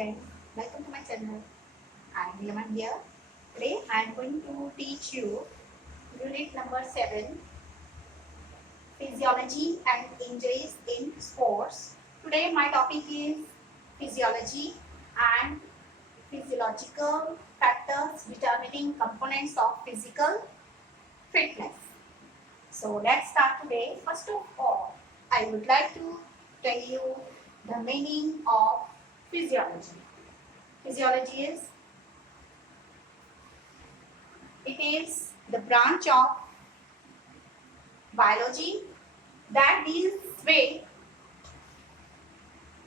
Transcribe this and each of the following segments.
friends, welcome to my channel. I am Yaman here. Today I am going to teach you unit number 7, physiology and injuries in sports. Today my topic is physiology and physiological factors determining components of physical fitness. So let's start today. First of all, I would like to tell you the meaning of physiology. Physiology is the branch of biology that deals with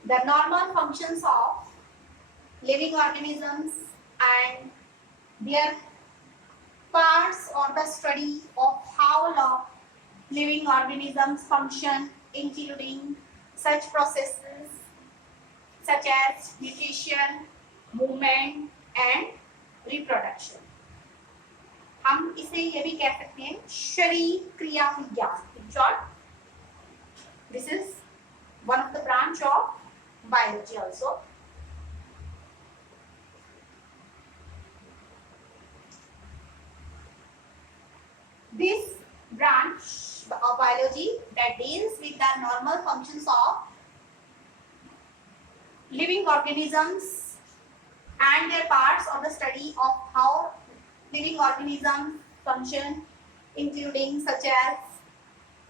the normal functions of living organisms and their parts, or the study of how living organisms function, including such processes such as nutrition, movement and reproduction. हम इसे ये भी कह सकते हैं शरीर क्रिया विज्ञान. In short, this is one of the branch of biology also. This branch of biology that deals with the normal functions of living organisms and their parts, or the study of how living organisms function, including such as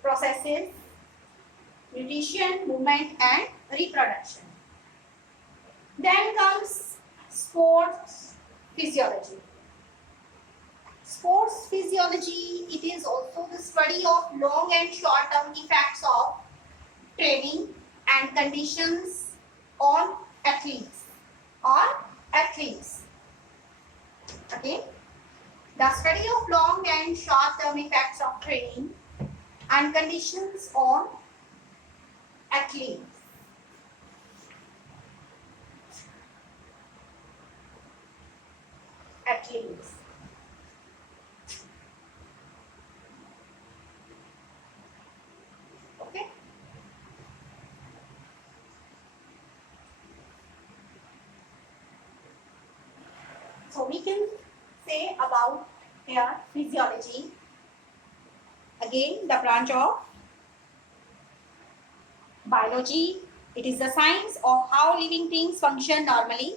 processes, nutrition, movement and reproduction. Then comes sports physiology. Sports physiology, it is also the study of long and short-term effects of training and conditions on athletes. Okay. The study of long and short-term effects of training and conditions on athletes. Okay. So we can say about here physiology, again the branch of biology. It is the science of how living things function normally.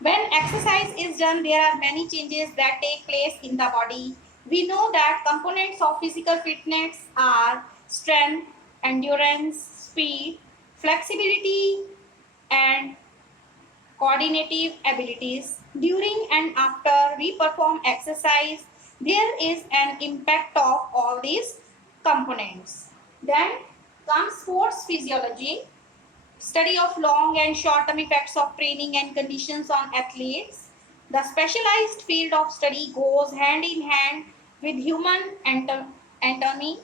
When exercise is done, there are many changes that take place in the body. We know that components of physical fitness are strength, endurance, speed, flexibility and coordinative abilities. During and after we perform exercise, there is an impact of all these components. Then comes sports physiology, study of long and short-term effects of training and conditions on athletes. The specialized field of study goes hand in hand with human anatomy.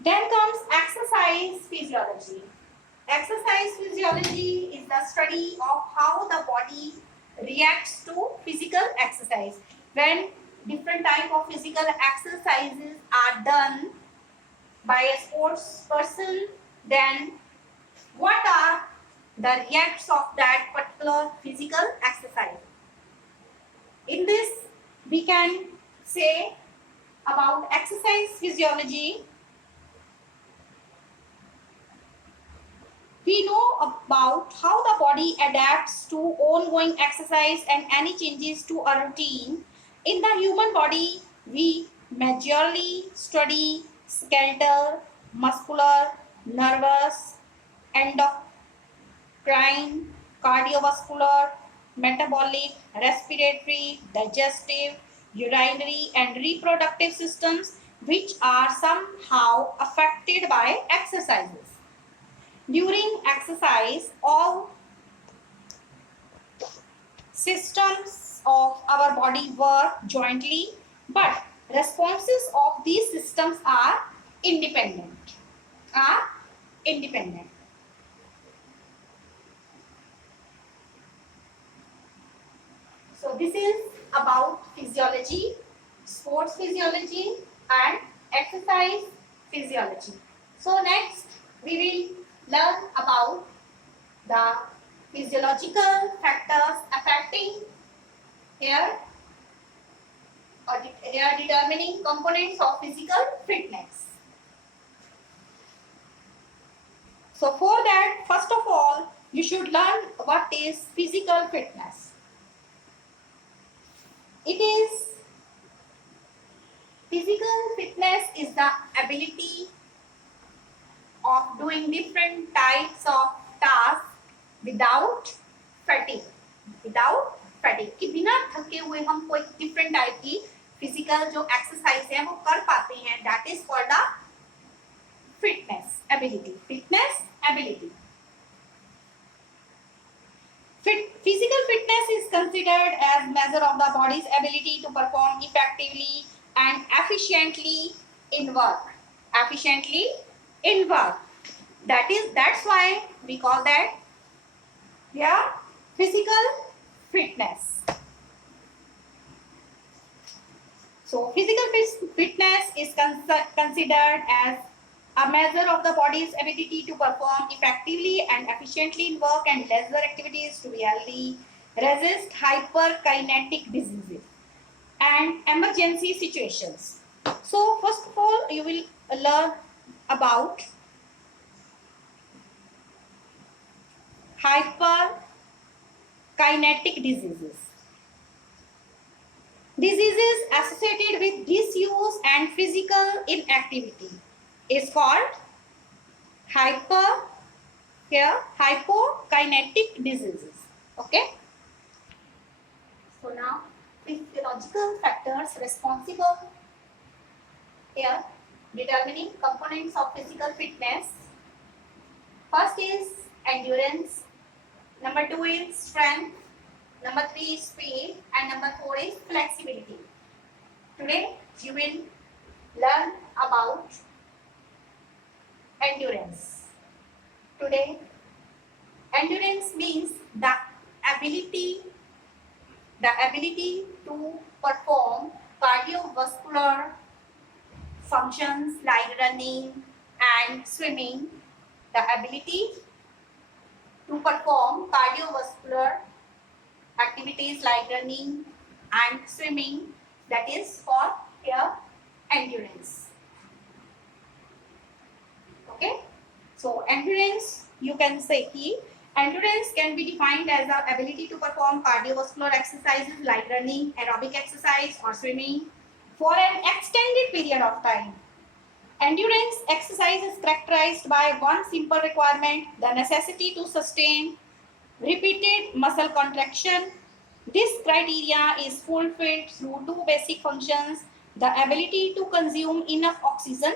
Then comes exercise physiology. Exercise physiology is the study of how the body reacts to physical exercise. When different type of physical exercises are done by a sports person, then what are the reacts of that particular physical exercise? In this, we can say about exercise physiology. We know about how the body adapts to ongoing exercise and any changes to a routine. In the human body, we majorly study skeletal, muscular, nervous, endocrine, cardiovascular, metabolic, respiratory, digestive, urinary and reproductive systems, which are somehow affected by exercises. During exercise, all systems of our body work jointly, but responses of these systems are independent. So this is about physiology, sports physiology and exercise physiology. So next we will learn about the physiological factors affecting here or here determining components of physical fitness. So for that, first of all, you should learn what is physical fitness. Physical fitness is the ability of doing different types of tasks without fatigue. कि बिना थके हुए हम कोई different type की physical जो exercise है वो कर पाते हैं. That is called the fitness ability. Physical fitness is considered as measure of the body's ability to perform effectively and efficiently in work. That's why we call that physical fitness. So physical fitness is considered as a measure of the body's ability to perform effectively and efficiently in work and leisure activities to be healthy, resist hyperkinetic diseases and emergency situations. So first of all, you will learn about hyperkinetic diseases. Diseases associated with disuse and physical inactivity is called hypokinetic diseases. Okay. So now physiological factors responsible here determining components of physical fitness. First is endurance. Number 2 is strength. Number 3 is speed. And number 4 is flexibility. Today you will learn about endurance. Today, endurance means the ability to perform cardiovascular functions like running and swimming. The ability to perform cardiovascular activities like running and swimming, that is called here endurance. Okay, so endurance, you can say endurance can be defined as the ability to perform cardiovascular exercises like running, aerobic exercise or swimming for an extended period of time. Endurance exercise is characterized by one simple requirement, the necessity to sustain repeated muscle contraction. This criteria is fulfilled through two basic functions, the ability to consume enough oxygen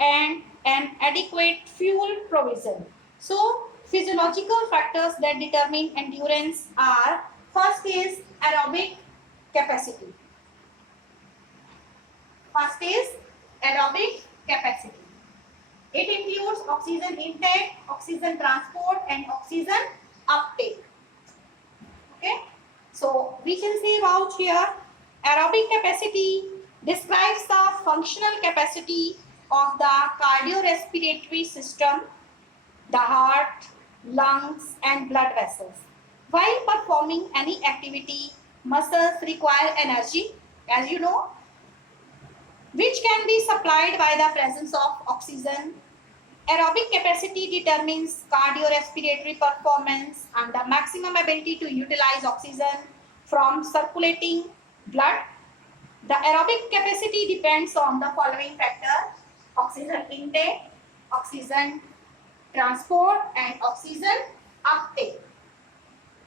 and an adequate fuel provision. So, physiological factors that determine endurance are, first is aerobic capacity. It includes oxygen intake, oxygen transport and oxygen uptake. Okay. So, we can say about here aerobic capacity describes the functional capacity of the cardiorespiratory system, the heart, lungs and blood vessels. While performing any activity, muscles require energy, as you know, which can be supplied by the presence of oxygen. Aerobic capacity determines cardiorespiratory performance and the maximum ability to utilize oxygen from circulating blood. The aerobic capacity depends on the following factors: oxygen intake, oxygen transport and oxygen uptake.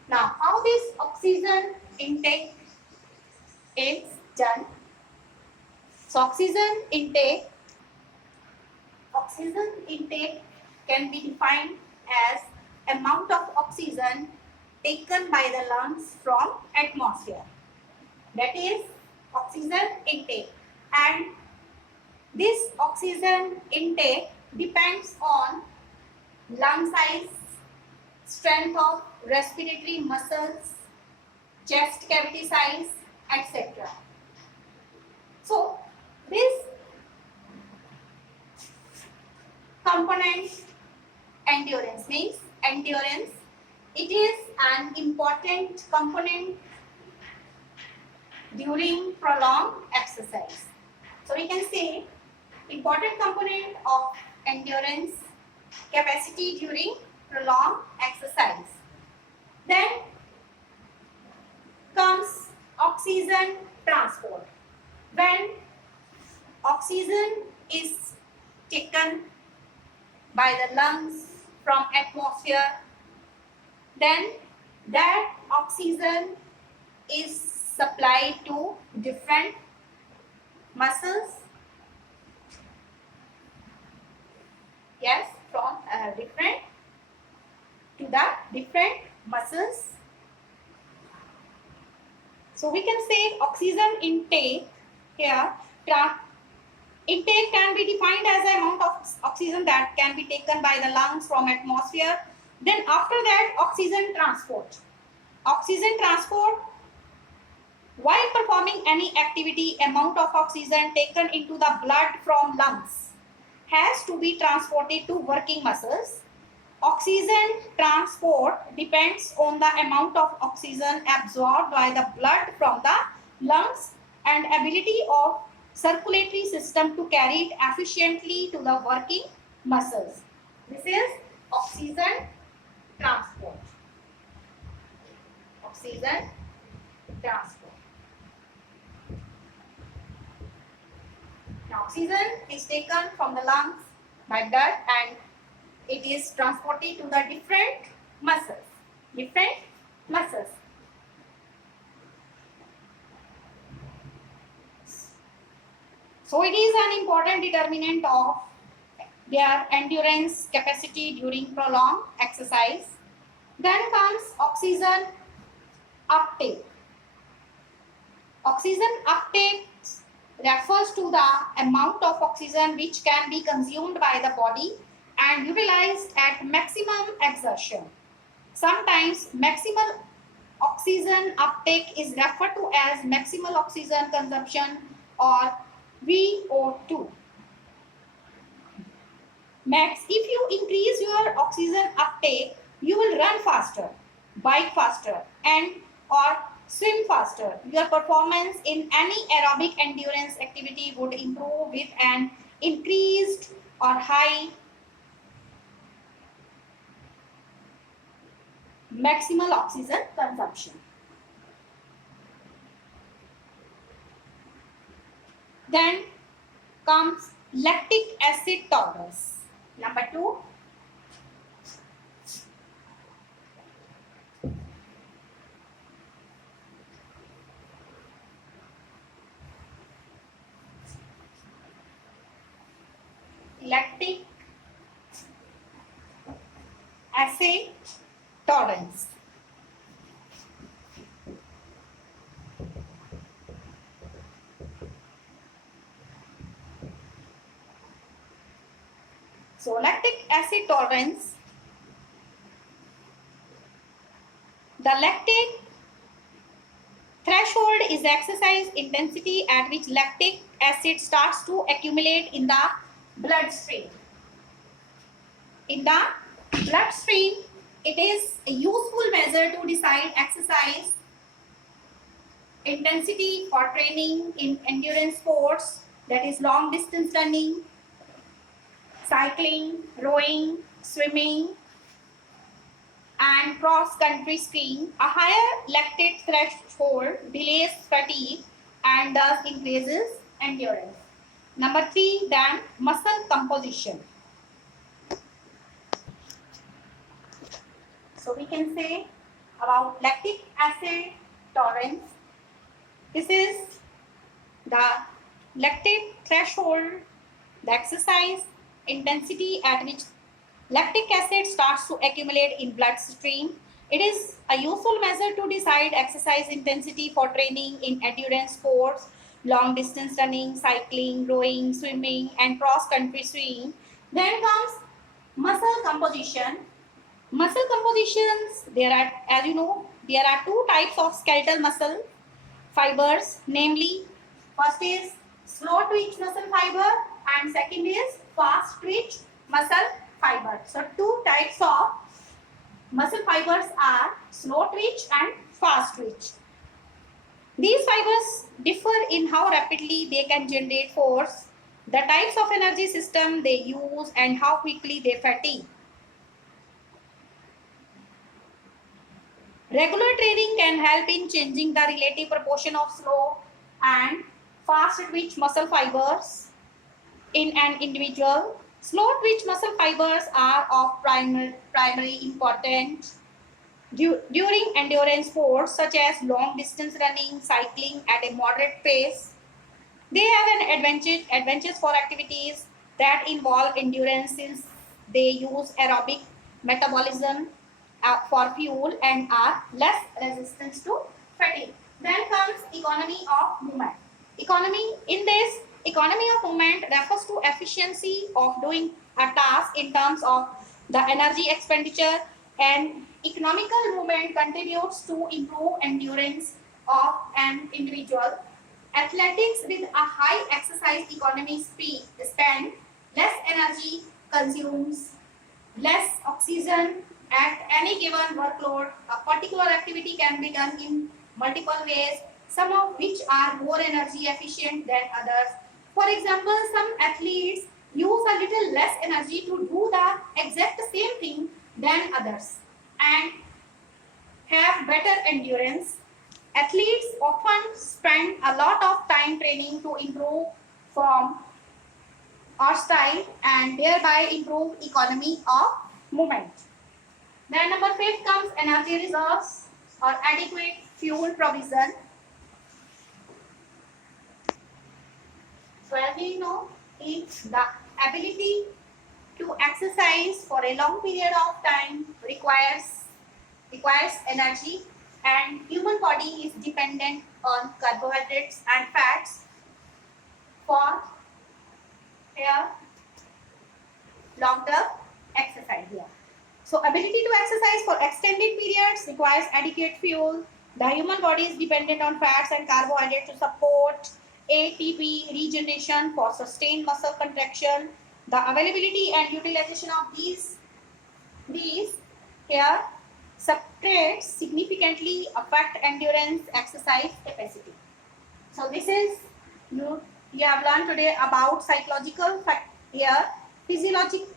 Now, how this oxygen intake is done? So, oxygen intake can be defined as amount of oxygen taken by the lungs from atmosphere. That is oxygen intake, and this oxygen intake depends on lung size, strength of respiratory muscles, chest cavity size, etc. So, this component endurance means endurance. It is an important component during prolonged exercise. So we can say important component of endurance capacity during prolonged exercise. Then comes oxygen transport. When oxygen is taken by the lungs from atmosphere, then that oxygen is supplied to different muscles. Yes, from different to the different muscles. So we can say oxygen intake here. Intake can be defined as the amount of oxygen that can be taken by the lungs from atmosphere. Then after that, oxygen transport. Oxygen transport, while performing any activity, amount of oxygen taken into the blood from lungs has to be transported to working muscles. Oxygen transport depends on the amount of oxygen absorbed by the blood from the lungs and ability of circulatory system to carry it efficiently to the working muscles. This is oxygen transport. Oxygen transport. Now, oxygen is taken from the lungs by blood and it is transported to the different muscles. Different muscles. So it is an important determinant of their endurance capacity during prolonged exercise. Then comes oxygen uptake. Oxygen uptake refers to the amount of oxygen which can be consumed by the body and utilized at maximum exertion. Sometimes maximal oxygen uptake is referred to as maximal oxygen consumption or VO2 max. If you increase your oxygen uptake, you will run faster, bike faster, and or swim faster. Your performance in any aerobic endurance activity would improve with an increased or high maximal oxygen consumption. Then comes lactic acid tolerance. Number 2. Lactic acid tolerance. So lactic acid tolerance, the lactic threshold is the exercise intensity at which lactic acid starts to accumulate in the bloodstream. In the bloodstream, it is a useful measure to decide exercise intensity for training in endurance sports, that is long distance running, cycling, rowing, swimming, and cross-country skiing. A higher lactate threshold delays fatigue and thus increases endurance. Number 3, then muscle composition. So we can say about lactic acid tolerance. This is the lactate threshold, the exercise intensity at which lactic acid starts to accumulate in bloodstream. It is a useful measure to decide exercise intensity for training in endurance sports, long distance running, cycling, rowing, swimming, and cross-country skiing. Then comes muscle composition. Muscle compositions, there are, as you know, there are 2 types of skeletal muscle fibers, namely, first is slow twitch muscle fiber and second is fast twitch muscle fiber. So two types of muscle fibers are slow twitch and fast twitch. These fibers differ in how rapidly they can generate force, the types of energy system they use, and how quickly they fatigue. Regular training can help in changing the relative proportion of slow and fast twitch muscle fibers in an individual. Slow twitch muscle fibers are of primary importance during endurance sports such as long distance running, cycling at a moderate pace. They have an advantage for activities that involve endurance since they use aerobic metabolism for fuel and are less resistant to fatigue. Then comes economy of movement. Economy of movement refers to efficiency of doing a task in terms of the energy expenditure, and economical movement contributes to improve endurance of an individual. Athletics with a high exercise economy spend less energy, consumes less oxygen at any given workload. A particular activity can be done in multiple ways, some of which are more energy efficient than others. For example, some athletes use a little less energy to do the exact same thing than others and have better endurance. Athletes often spend a lot of time training to improve form or style and thereby improve economy of movement. Then number 5 comes energy reserves or adequate fuel provision. So as we know, it's the ability to exercise for a long period of time requires energy, and human body is dependent on carbohydrates and fats for here long-term exercise here. So ability to exercise for extended periods requires adequate fuel. The human body is dependent on fats and carbohydrates to support ATP regeneration for sustained muscle contraction. The availability and utilization of these here substrates significantly affect endurance exercise capacity. So this is you have learned today about psychological physiological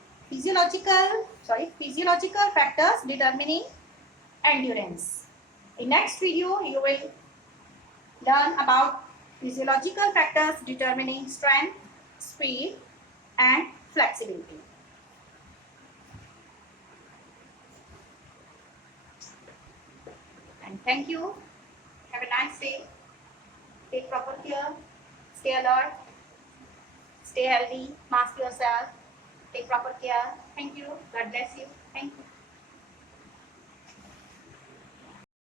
factors determining endurance. In next video you will learn about physiological factors determining strength, speed and flexibility. And thank you. Have a nice day. Take proper care. Stay alert. Stay healthy. Mask yourself. Take proper care. Thank you. God bless you. Thank you.